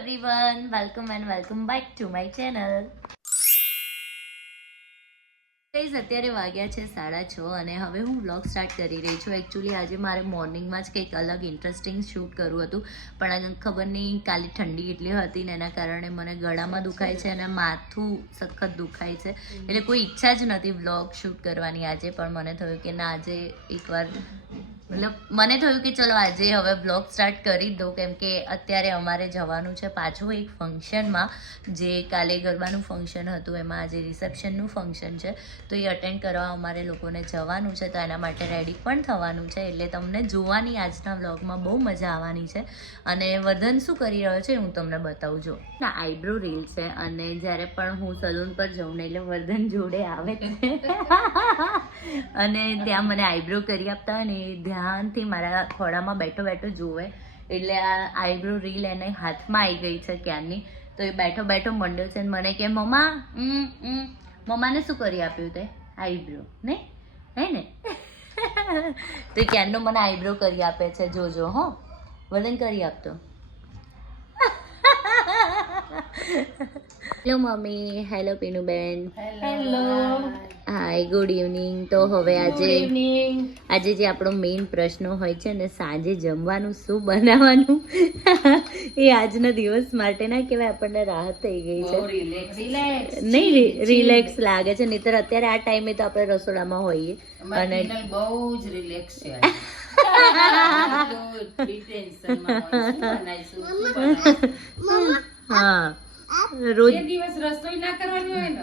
Everyone welcome and welcome back to my channel. Guys અત્યારે વાગ્યા છે સાડા છ અને હવે હું બ્લોગ સ્ટાર્ટ કરી રહી છું. એકચ્યુઅલી આજે મારે મોર્નિંગમાં જ કંઈક અલગ ઇન્ટરેસ્ટિંગ શૂટ કરવું હતું. પણ ખબર નહીં કાલે ઠંડી એટલી હતી ને એના કારણે મને ગળામાં દુખાય છે અને માથું સખત દુખાય છે. એટલે કોઈ ઈચ્છા જ નથી બ્લોગ શૂટ કરવાની આજે. પણ મને થયું કે ના આજે એકવાર મતલબ મને થયું કે ચલો આજે હવે બ્લોગ સ્ટાર્ટ કરી દઉં, કેમ કે અત્યારે અમારે જવાનું છે પાછું એક ફંક્શનમાં જે કાલે ગરબાનું ફંક્શન હતું, એમાં આજે રિસેપ્શનનું ફંક્શન છે. તો એ અટેન્ડ કરવા અમારે લોકોને જવાનું છે, તો એના માટે રેડી પણ થવાનું છે. એટલે તમને જોવાની આજના બ્લોગમાં બહુ મજા આવવાની છે. અને વર્ધન શું કરી રહ્યો છે હું તમને બતાવું, જો. ના આઈબ્રો રીલ છે અને જ્યારે પણ હું સલૂન પર જાઉં ને એટલે વર્ધન જોડે આવે અને ત્યાં મને આઈબ્રો કરી આપતા અને ને એ ધ્યાનથી મારા ખોળામાં બેઠો બેઠો જુએ. એટલે આ આઈબ્રો રીલ એને હાથમાં આવી ગઈ છે ક્યારની. તો એ બેઠો બેઠો મંડ્યો છે અને મને કે મમ્મા ઉમ, ઉમ." મમ્માને શું કરી આપ્યું તે? આઈબ્રો ને? હે ને? તો ક્યારનો મને આઈબ્રો કરી આપે છે જોજો હો. વલન કરી આપતો. Hello mummy. Hello Pinuben. Hello hi good evening તો હવે આજે આજે જે આપણો મેઇન પ્રશ્ન હોય છે ને સાંજે જમવાનું શું બનાવવાનું? એ આજના દિવસ માટે ના કહેવાય આપણને રાહત થઈ ગઈ છે. નહીં રિલેક્સ લાગે છે નહીતર અત્યારે આ ટાઈમે તો આપણે રસોડામાં હોઈએ. અને બહુ જ રિલેક્સ છે? હા. રોજ દિવસ રસોઈ ના કરવાની હોય ને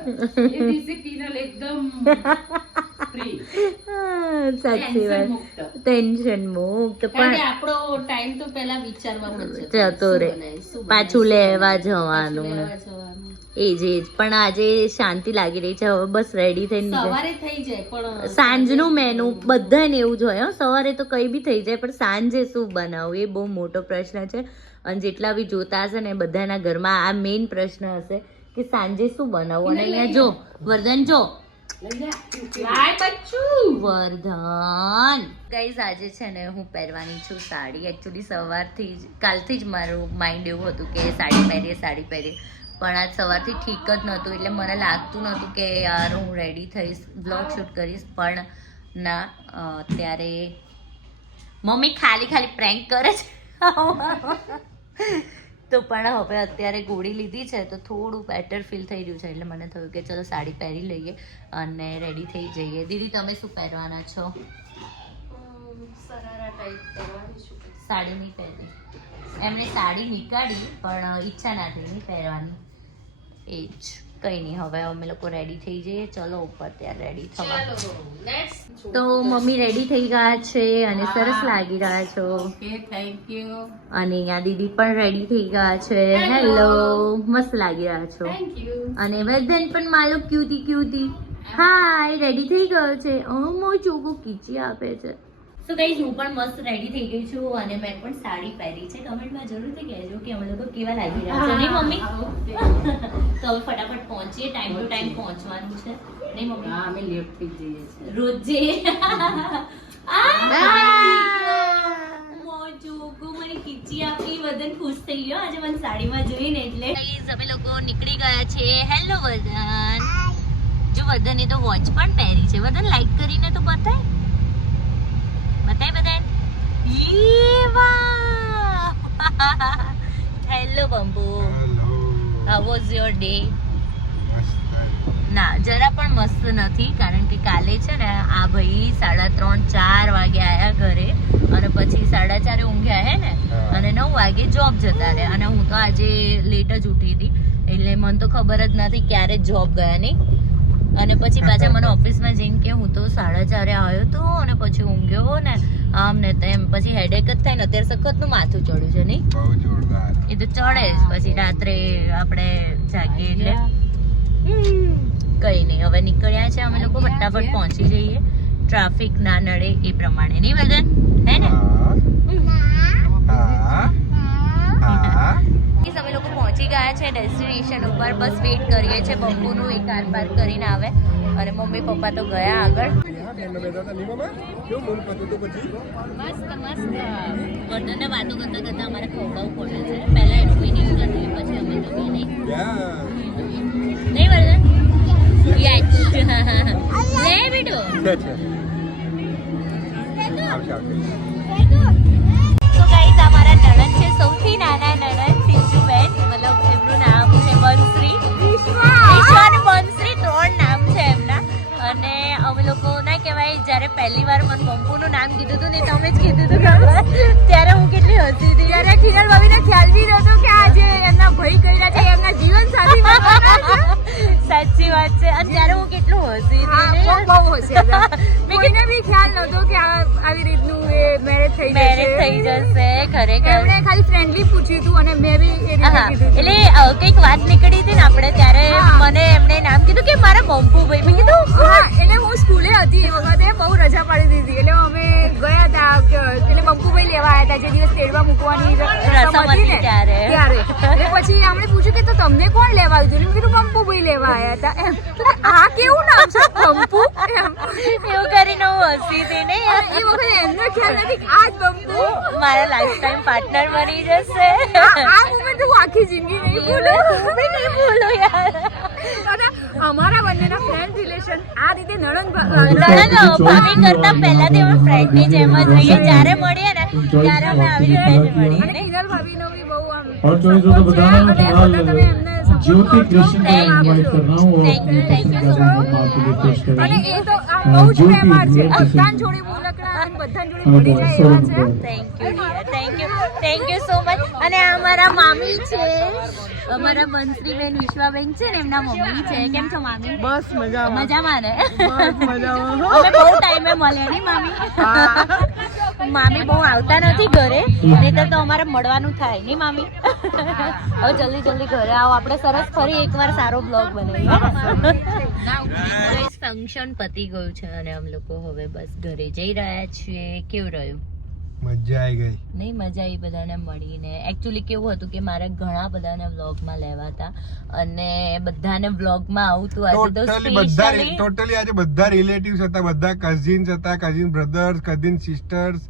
એ દિવસે કિનલ એકદમ સાચી વાત. ટેન્શન મુક્ત. પણ આપણો ટાઈમ તો પહેલા વિચારવામાં જતો. રે. પાછું લેવા જવાનું એજ એજ એ જ એ જ પણ આજે શાંતિ લાગી રહી છે. હવે બસ રેડી થઈને સવારે થઈ જાય પણ સાંજનું મેનુ બધાને એવું જ હોય હો. સવારે તો કંઈ બી થઈ જાય પણ સાંજે શું બનાવવું? એ બહુ મોટો પ્રશ્ન છે. અને જેટલા બી જોતા હશે ને બધાના ઘરમાં આ મેઇન પ્રશ્ન હશે કે સાંજે શું બનાવવું? અને અહીંયા જો વર્ધન જો. વર્ધન. ગાઈઝ આજે છે ને હું પહેરવાની છું સાડી. એકચ્યુઅલી સવારથી જ કાલથી જ મારું માઇન્ડ એવું હતું કે સાડી પહેરીએ સાડી પહેરીએ. પણ આજ સવારથી ઠીક જ નહોતું. એટલે મને લાગતું નહોતું કે યાર હું રેડી થઈશ બ્લોગ શૂટ કરીશ. પણ ના અત્યારે ત્યારે મમ્મી ખાલી ખાલી પ્રેન્ક કરે છે. તો પણ હવે અત્યારે ગોળી લીધી છે તો થોડું બેટર ફીલ થઈ રહ્યું છે. એટલે મને થયું કે ચલો સાડી પહેરી લઈએ અને રેડી થઈ જઈએ. દીદી તમે શું પહેરવાના છો? સાડી નહીં પહેરી. એમણે સાડી નીકાળી પણ ઈચ્છા ના થઈ નહીં પહેરવાની. એ જ. કંઈ નહીં હવે અમે લોકો રેડી થઈ જઈએ. ચલો ઉપર ત્યાં રેડી થવા. તો મમ્મી રેડી થઈ ગયા છે અને સરસ લાગી રહ્યા છો. થેન્ક યુ અને અહીંયા દીદી પણ રેડી થઈ ગયા છે. હેલો મસ્ત લાગી રહ્યા છો. અને વર્ધન પણ માલો ક્યુટી ક્યુટી હાય રેડી થઈ ગયો છે. અમો ચોકો કીચી આપે છે. તો ગાઈઝ હું પણ મસ્ત રેડી થઈ ગઈ છું અને મેં પણ સાડી પહેરી છે. કમેન્ટમાં જરૂરથી કહેજો કે અમે લોકો કેવા લાગી રહ્યા છે. નહીં મમ્મી? તો હવે ફટાફટ પહોંચીએ. ટાઈમ ટુ ટાઈમ પહોંચવાનું છે. નહીં મમ્મી? હા અમે લેટ થઈ જઈએ છીએ. રોજે. મને કીચી આપી. વદન ખુશ થઈ ગયો. આજે મને સાડીમાં જોઈને એટલે. અમે લોકો નીકળી ગયા છે હેલો વદન. જો વદને તો વોચ પણ પહેરી છે. વદન લાઈક કરીને તો બતાય. બતાય બતાય યે વાહ હેલો બંબુ હાઉ વોઝ યોર ડે ના જરા પણ મસ્ત નથી કારણ કે કાલે છે ને આ ભાઈ સાડા ત્રણ ચાર વાગે આયા ઘરે અને પછી સાડા ચારે ઊંઘ્યા હે ને અને નવ વાગે જોબ જતા રહે અને હું તો આજે લેટ જ ઉઠી હતી એટલે મને તો ખબર જ નથી ક્યારે જોબ ગયા નહીં. અને પછી પાછા મને ઓફિસમાં જઈને કે હું તો સાડા ચારે આવ્યો તો અને પછી ઊંઘ્યો ને આમ ને તેમ પછી હેડેક જ થાય ને અત્યારે સખતનું માથું ચડ્યું છે નહીં? બહુ જોરદાર. એ તો ચડે જ. પછી રાત્રે આપણે જાગીએ એટલે. કઈ નહીં હવે નીકળ્યા છે અમે લોકો ફટાફટ પહોંચી જઈએ. ટ્રાફિક ના નડે એ પ્રમાણે. નહીં વદન હે ને? હા. હા. ગાઈઝ અમે લોકો પહોંચી ગયા છે ડેસ્ટિનેશન ઉપર. બસ વેઇટ કરીએ છીએ. બમ્બુનું એક કાર પાર કરીને આવે. અને મમ્મી પપ્પા તો ગયા આગળ. બધાને વાતો કરતા કરતા અમારે ખવડાવવું પડે છે. પહેલા એનું પછી અમે તો નહીં. નહીં વર્ધન? યસ લે છે સૌથી નાના પહેલી વાર મને બંપુનું નામ કીધું હતું ને તમે જ કીધું હતું ખબર? ત્યારે હું કેટલી હસી હતી. ત્યારે કિરણ ભાભીને ખ્યાલ બી નહોતો કે આજે એમના ભાઈ કર્યા છે એમના જીવન સાથી સાચી વાત છે. અને ત્યારે હું કેટલું હસી હતી બહુ હસી. કોઈને બી ખ્યાલ નહોતો કે આ આવી રીતનું એ મેરેજ થઈ મેરેજ જશે થઈ જશે ખરેખર. એમણે ખાલી ફ્રેન્ડલી પૂછ્યું હતું અને મેં બી એ રીતે કીધું એટલે કંઈક વાત નીકળી હતી ને આપણે કે મારા બંપુભાઈ મેં કીધું હા. એટલે હું સ્કૂલે હતી એ વખતે બહુ રજા પાડી દીધી. એટલે અમે ગયા હતા એટલે એટલે ભાઈ લેવા આવ્યા હતા જે દિવસ તેડવા મૂકવાની હતી ને ત્યારે. એટલે પછી આપણે પૂછ્યું કે તો તમને કોણ લેવા આવ્યું હતું? કીધું બંકુભાઈ લેવા આવ્યા હતા. એમ. આ કેવું નામ છે? એમ. એવું કરીને હું હસી હતી ને. એ વખતે એમનો ખ્યાલ નથી કે આ જ બંપુ મારા લાઈફ ટાઈમ પાર્ટનર બની જશે. આ મુમેન્ટ હું આખી જિંદગી નહીં ભૂલું. નહીં ભૂલું યાર. અમારા બંનેના ફ્રેન્ડ રિલેશન આ રીતે નણંદ ભા- નણંદ ભાભી કરતા પહેલાથી અમે ફ્રેન્ડની જેમ જ રહીએ જ્યારે મળીએ ને ત્યારે અમે આવી રીતે જ મળીએ અને ને કિનલ ભાભીનો બી બહુ આમ और चॉइस हो तो बताना અને फिलहाल બધા તમે એમને support ज्योति કરજો. कृष्ण को Thank you. इनवाइट कर रहा हूँ वो Thank you, अपने thank you पसंदीदा so गाने को आपके लिए पेश અને करेंगे એ તો આમ જ્યોતિ બધાને જોડે બોલકડા અને બધાને જોડે અને ભળી જાય એવા છે thank you thank you thank you so much અને આ અમારા મામી છે. અમારા બંશ્રીબેન વિશ્વાબેન છે ને એમના મમ્મી છે. કેમ છો મામી? બસ મજા મજામાં ને? મજામાં. અમે બહુ ટાઈમે મળ્યા ને મામી? મામી બહુ આવતા નથી ઘરે નહીતર તો અમારે મળવાનું થાય નહીં મામી? હવે જલ્દી જલ્દી ઘરે આવો. આપણે સરસ ફરી એકવાર સારો બ્લોગ બનાવીએ. ફંક્શન પતી ગયું છે અને અમે લોકો હવે બસ ઘરે જઈ રહ્યા છીએ. કેવું રહ્યું? મજા આવી ગઈ. નહીં મજા આવી બધાને મળીને. એકચ્યુઅલી કેવું હતું કે મારે ઘણા બધાને વ્લોગમાં લેવા હતા અને બધાને વ્લોગમાં આવું તું આજે તો બધા ટોટલી આજે બધા રિલેટિવ્સ હતા બધા કઝિન્સ હતા cousin brothers cousin sisters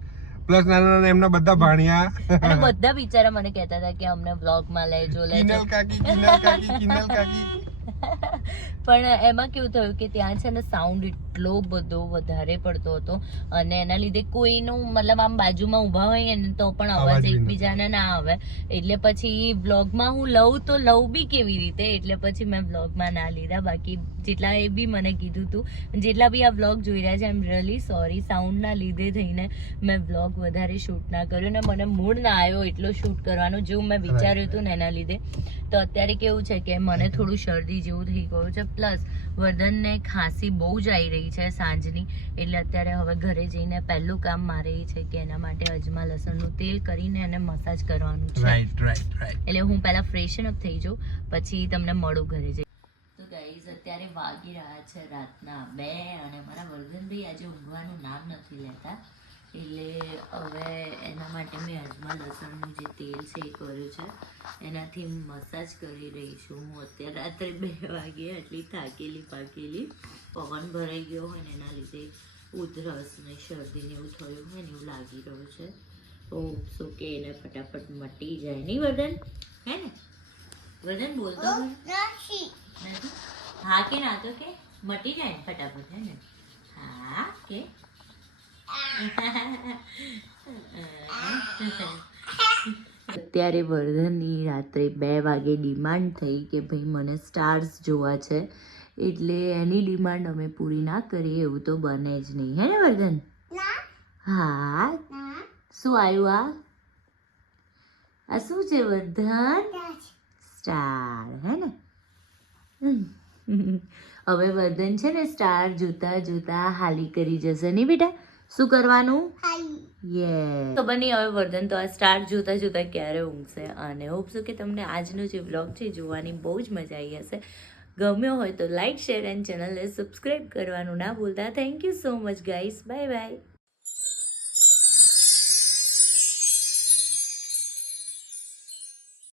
plus નાના નાના એમના બધા અને ભાણિયા બધા બિચારા મને કહેતા હતા કે અમને વ્લોગમાં લેજો લેજો. કિનલ કાકી કિનલ કાકી કિનલ કાકી. પણ એમાં કેવું થયું કે ત્યાં છે ને સાઉન્ડ એટલો બધો વધારે પડતો હતો અને એના લીધે કોઈનું મતલબ આમ બાજુમાં ઊભા હોય ને તો પણ અવાજ એકબીજાને ના આવે. એટલે પછી બ્લોગમાં હું લઉં તો લઉં બી કેવી રીતે? એટલે પછી મેં બ્લોગમાં ના લીધા. બાકી જેટલા એ બી મને કીધું હતું જેટલા બી આ બ્લોગ જોઈ રહ્યા છે એમ રિયલી સોરી સાઉન્ડના લીધે થઈને મેં બ્લોગ વધારે શૂટ ના કર્યો ને મને મૂડ ના આવ્યો એટલો શૂટ કરવાનો જેવું મેં વિચાર્યું હતું ને એના લીધે. તો અત્યારે કેવું છે કે મને થોડું શરદી જેવું થઈ ગયું છે. પ્લસ વર્ધનને ખાંસી બહુ જ આવી રહી છે સાંજની. એટલે અત્યારે હવે ઘરે જઈને પહેલું કામ મારે એ છે કે એના માટે અજમા લસણનું તેલ કરીને એને મસાજ કરવાનું છે. રાઈટ રાઈટ રાઈટ એટલે હું પહેલાં ફ્રેશન અપ થઈ જાઉં પછી તમને મળું ઘરે જઈ તો ગાઈઝ અત્યારે વાગી રહ્યા છે રાતના બે અને મારા વર્ધનભાઈ આજે ઊંઘવાનું નામ નથી લેતા. એટલે હવે એના માટે મેં અજમા લસણનું જે તેલ છે એ કર્યું છે, એનાથી મસાજ કરી રહી છું. હું અત્યારે રાત્રે બે વાગે આટલી થાકેલી પાકેલી, પવન ભરાઈ ગયો હોય ને એના લીધે ઉધરસ ને શરદીને એવું થયું હોય ને એવું લાગી રહ્યું છે. તો શું કે એને ફટાફટ મટી જાય. નહીં વર્ધન? હે ને? વર્ધન, બોલતો? હા કે ના? તો કે મટી જાય ને ફટાફટ, હે ને? હા, કે? અત્યારે વર્ધનની રાત્રે બે વાગે ડિમાન્ડ થઈ કે ભાઈ મને સ્ટાર્સ જોવા છે. એટલે એની ડિમાન્ડ અમે પૂરી ના કરીએ એવું તો બને જ નહીં. હે ને વર્ધન? હા. શું આવ્યું આ? આ શું છે વર્ધન? સ્ટાર. હે ને? હવે વર્ધન છે ને સ્ટાર જોતા જોતા હાલી કરી જશે. નહીં બેટા? શું કરવાનું? યે બની હવે વર્ધન. તો આ સ્ટાર જોતા જોતા ક્યારે ઊંઘશે? અને હોપ છું કે તમને આજનો જે વ્લોગ છે જોવાની બહુ જ મજા આવી હશે. ગમ્યો હોય તો લાઇક શેર એન્ડ ચેનલને સબસ્ક્રાઈબ કરવાનું ના ભૂલતા. Thank you so much guys bye bye